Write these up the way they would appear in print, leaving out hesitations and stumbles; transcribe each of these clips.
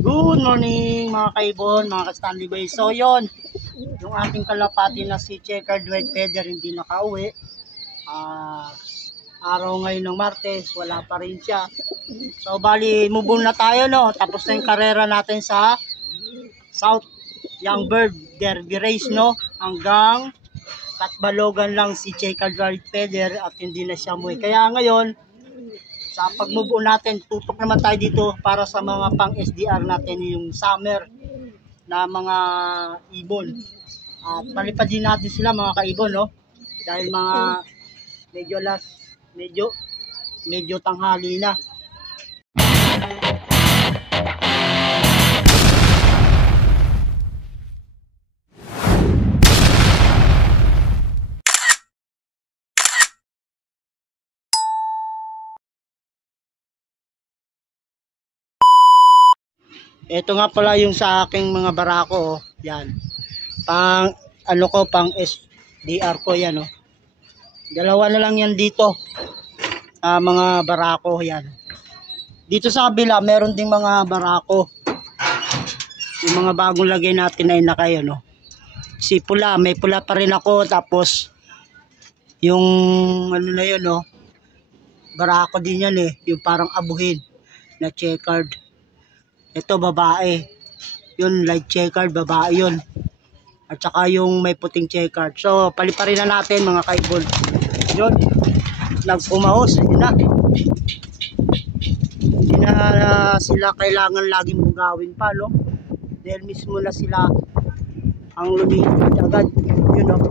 Good morning mga kaibon, mga ka-Stanley Bay. So yon, yung ating kalapati na si Checkered White Feather hindi nakauwi. Araw ngayon ng Martes, wala pa rin siya. So bali, move on na tayo, no? Tapos na yung karera natin sa South Young Bird Derby Race, no? Hanggang Katbalogan lang si Checkered White Feather at hindi na siya umuwi. Kaya ngayon, sa pag-move on natin, tutok naman tayo dito para sa mga pang SDR natin yung summer na mga ibon. At palipad din natin sila mga kaibon, no? Dahil mga medyo tanghali na. Ito nga pala yung sa aking mga barako, oh. Yan. Pang SDR ko yan, oh. Dalawa na lang yan dito. Mga barako yan. Dito sa kabila, meron ding mga barako. Yung mga bagong lagay natin ay nakayo, no. Kasi pula, may pula pa rin ako. Tapos yung ano na yun, no. Barako din yan eh. Yung parang abuhin na checkered. Ito babae. Yun light checkered, babae yun. At saka yung may puting checkered. So paliparin na natin mga kaibon. Yun. Nagpumahos. Yun na. Hindi na sila kailangan laging bugawin pa, no? Dahil mismo na sila ang lumipit agad. Yun, no?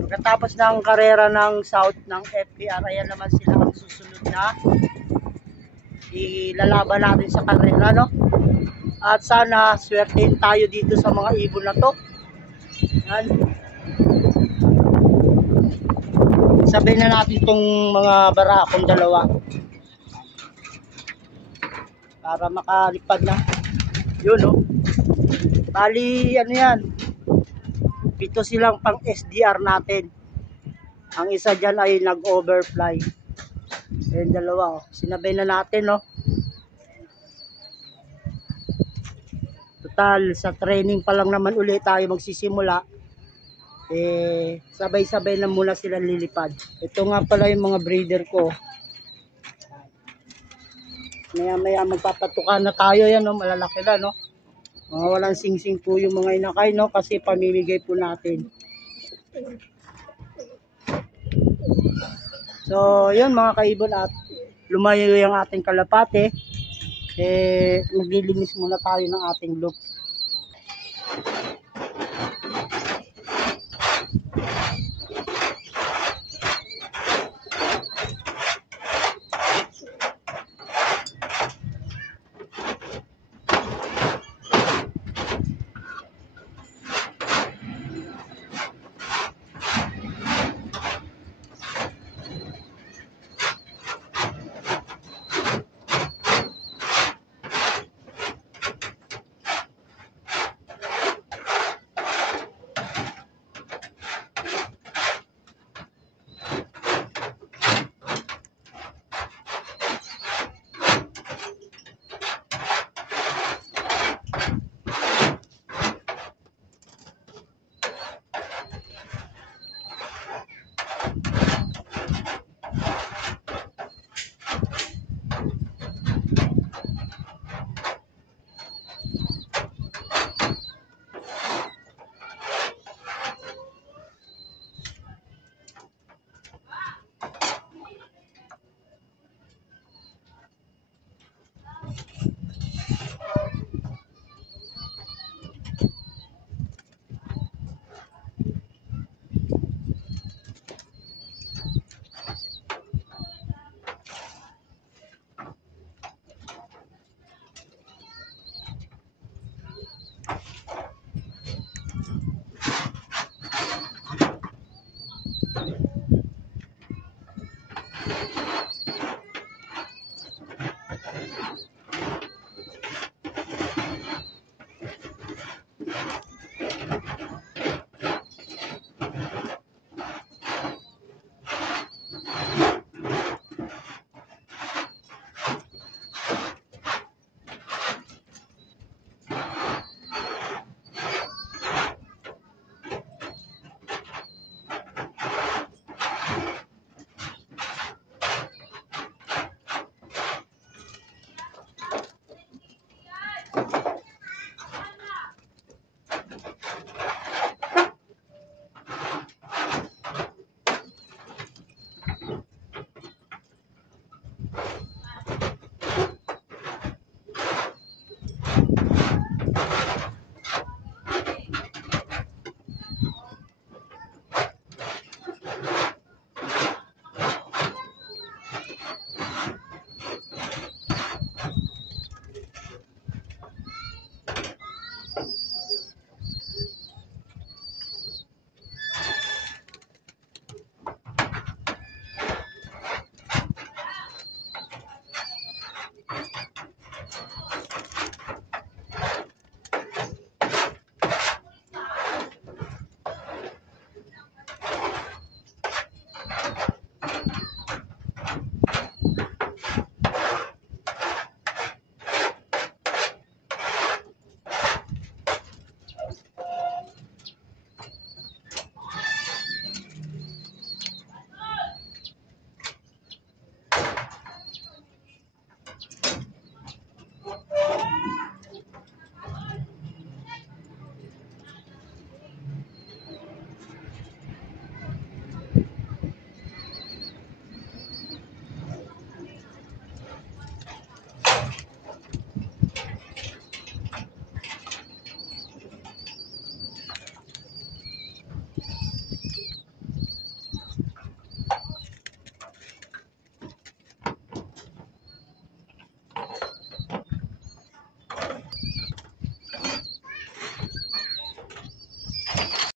Pagkatapos ng karera ng South ng FPR, ayan naman sila ang susunod na ilalaban natin sa karera, no? At sana swertein tayo dito sa mga ibon na to. Yan. Sabihin na natin itong mga barakong dalawa para makalipad na. Yun, no? Bali, ano yan? Ito silang pang SDR natin. Ang isa dyan ay nag-overfly. Yung dalawa, oh. Sinabay na natin, no? Total, sa training pa lang naman ulit tayo magsisimula. Sabay-sabay na muna sila lilipad. Ito nga pala yung mga breeder ko. Maya-maya magpapatukan na tayo yan, no? Malalaki na, no? Mga walang sing-sing po yung mga inakay, no? Kasi pamimigay po natin. So, yun mga kaibon, at lumayo yung ating kalapate. Maglilinis muna tayo ng ating loop.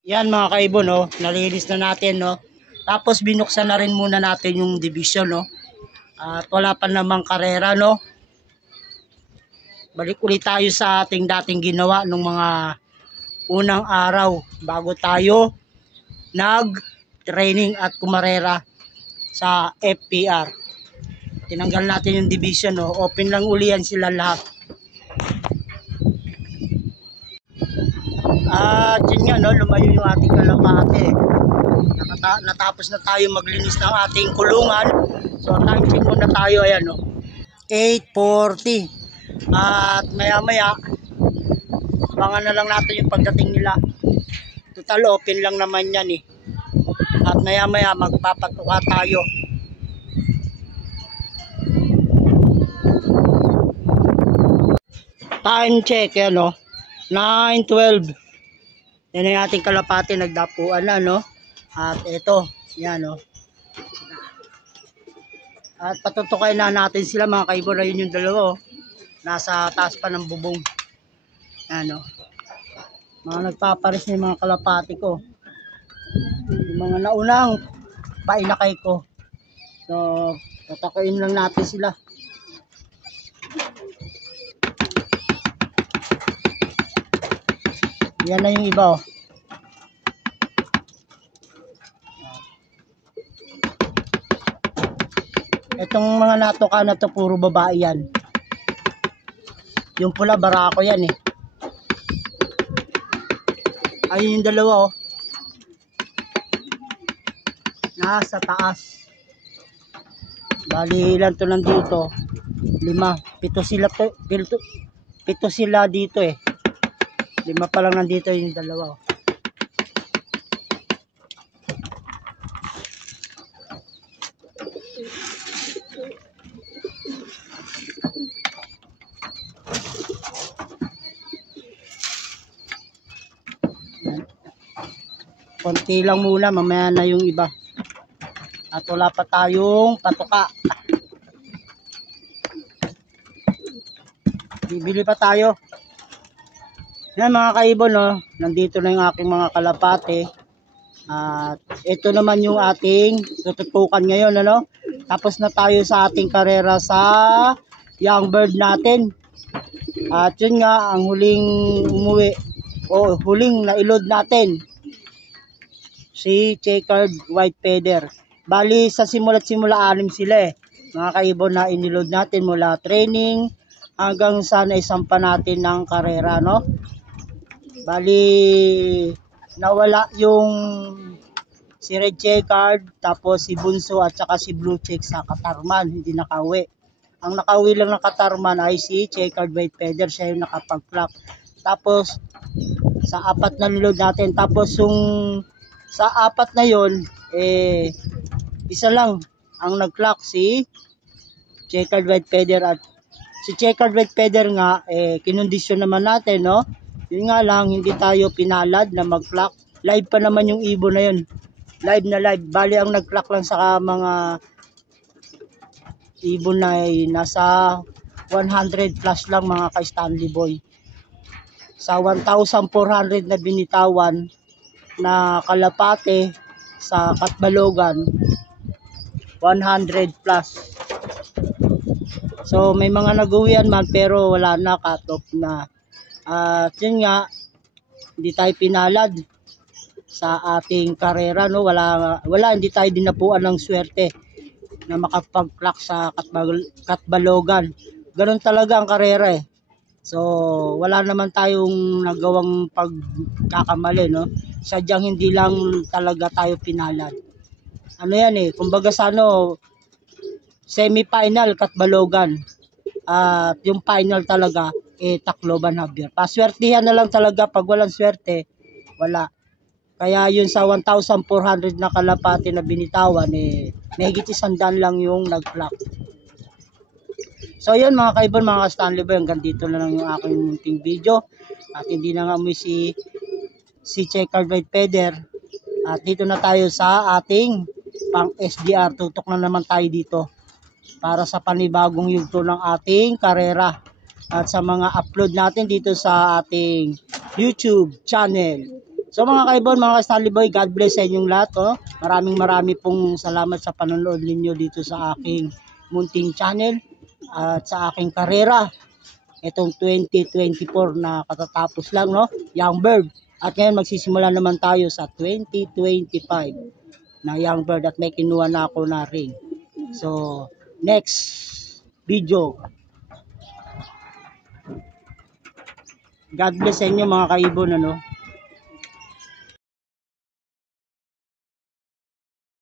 Yan mga kaibon, no? Nalinis na natin, no? Tapos binuksan na rin muna natin yung division, no? At wala pa namang karera, no? Balik ulit tayo sa ating dating ginawa nung mga unang araw bago tayo nag-training at kumarera sa FPR. Tinanggal natin yung division, no? Open lang uli yan sila lahat. At yun nga, no? Lumayo yung ating kalapate. Natapos na tayo maglinis ng ating kulungan. So time check muna tayo, ayan, no? 8:40. At maya maya abangan na lang natin yung pagdating nila. Total open lang naman yan eh. At maya maya magpapatuka tayo. Time check, yan, no? 9:12. Yan yung ating kalapate, nagdapuan na, no? At ito, yan, no? At patutukay na natin sila mga kaibon. Ayun yung dalawa, oh. Nasa taas pa ng bubong. Yan, no? Mga nagpapares na yung mga kalapate ko. Yung mga naunang painakay ko. So, tatakuin lang natin sila. Yan na yung iba, oh. Itong mga natuka na to puro babae yan. Yung pula barako yan eh. Ayun yung dalawa, oh. Nasa taas. Bali ilan to nandito? 5. 7 sila to. 7 sila dito eh. 5 pa lang nandito yung dalawa, oh. Konti lang muna, mamaya na yung iba. At wala pa tayong patuka. Bibili pa tayo. Yan mga kaibon, no? Nandito na yung aking mga kalapate. At ito naman yung ating tututukan ngayon, ano? Tapos na tayo sa ating karera sa young bird natin. At yun nga, ang huling umuwi o huling nailod natin, si checkered white feather. Bali sa simula't simula 6 sila eh. Mga kaibon na inilod natin mula training hanggang sa naisampa natin ng karera, no? Bali nawala yung si red checkered, tapos si bunso at saka si blue check sa Katarman, hindi nakauwi. Ang nakauwi lang ng Katarman ay si checkered white feather, siya yung nakapag-flock. Tapos sa 4 na nilod natin, tapos yung sa 4 na yon eh isa lang ang nag-clock, si checkered white feather. At si checkered white feather nga kinondisyon naman natin, no? Yun nga lang, hindi tayo pinalad na mag-clock. Live pa naman yung ibon na yun. Live na live. Bali ang nag-clock lang sa mga ibon na nasa 100 plus lang mga ka-Stanley Boy. Sa 1,400 na binitawan na kalapate sa Katbalogan, 100 plus. So may mga nag-uwian man pero wala na, cut off na. At yun nga, hindi tayo pinalad sa ating karera, no? Wala, hindi tayo dinapuan ng swerte na makapag-clock sa Katbalogan. Ganun talaga ang karera eh. So wala naman tayong nagawang pagkakamali, no? Sadyang hindi lang talaga tayo pinalad. Ano yan eh, kumbaga sa semi-final Katbalogan. At yung final talaga Tacloban Javier. Paswertihan na lang talaga, pag walang swerte, wala. Kaya yun sa 1,400 na kalapati na binitawan mahigit 100 lang yung nag-clock. So yun mga kaibon, mga Stanley Boy, hanggang dito na lang yung aking munting video. At hindi na nga si checkered white feather. At dito na tayo sa ating pang SDR. Tutok na naman tayo dito para sa panibagong yugto ng ating karera. At sa mga upload natin dito sa ating YouTube channel. So mga kaibon, mga ka-Stanley Boy, God bless sa inyong lahat. Oh. Maraming pong salamat sa panonood ninyo dito sa aking munting channel at sa aking karera. Itong 2024 na katatapos lang, no? Young Bird. At ngayon magsisimula naman tayo sa 2025 na Young Bird at may kinuha na ako na ring. So, next video. God bless sa inyo mga kaibon, ano?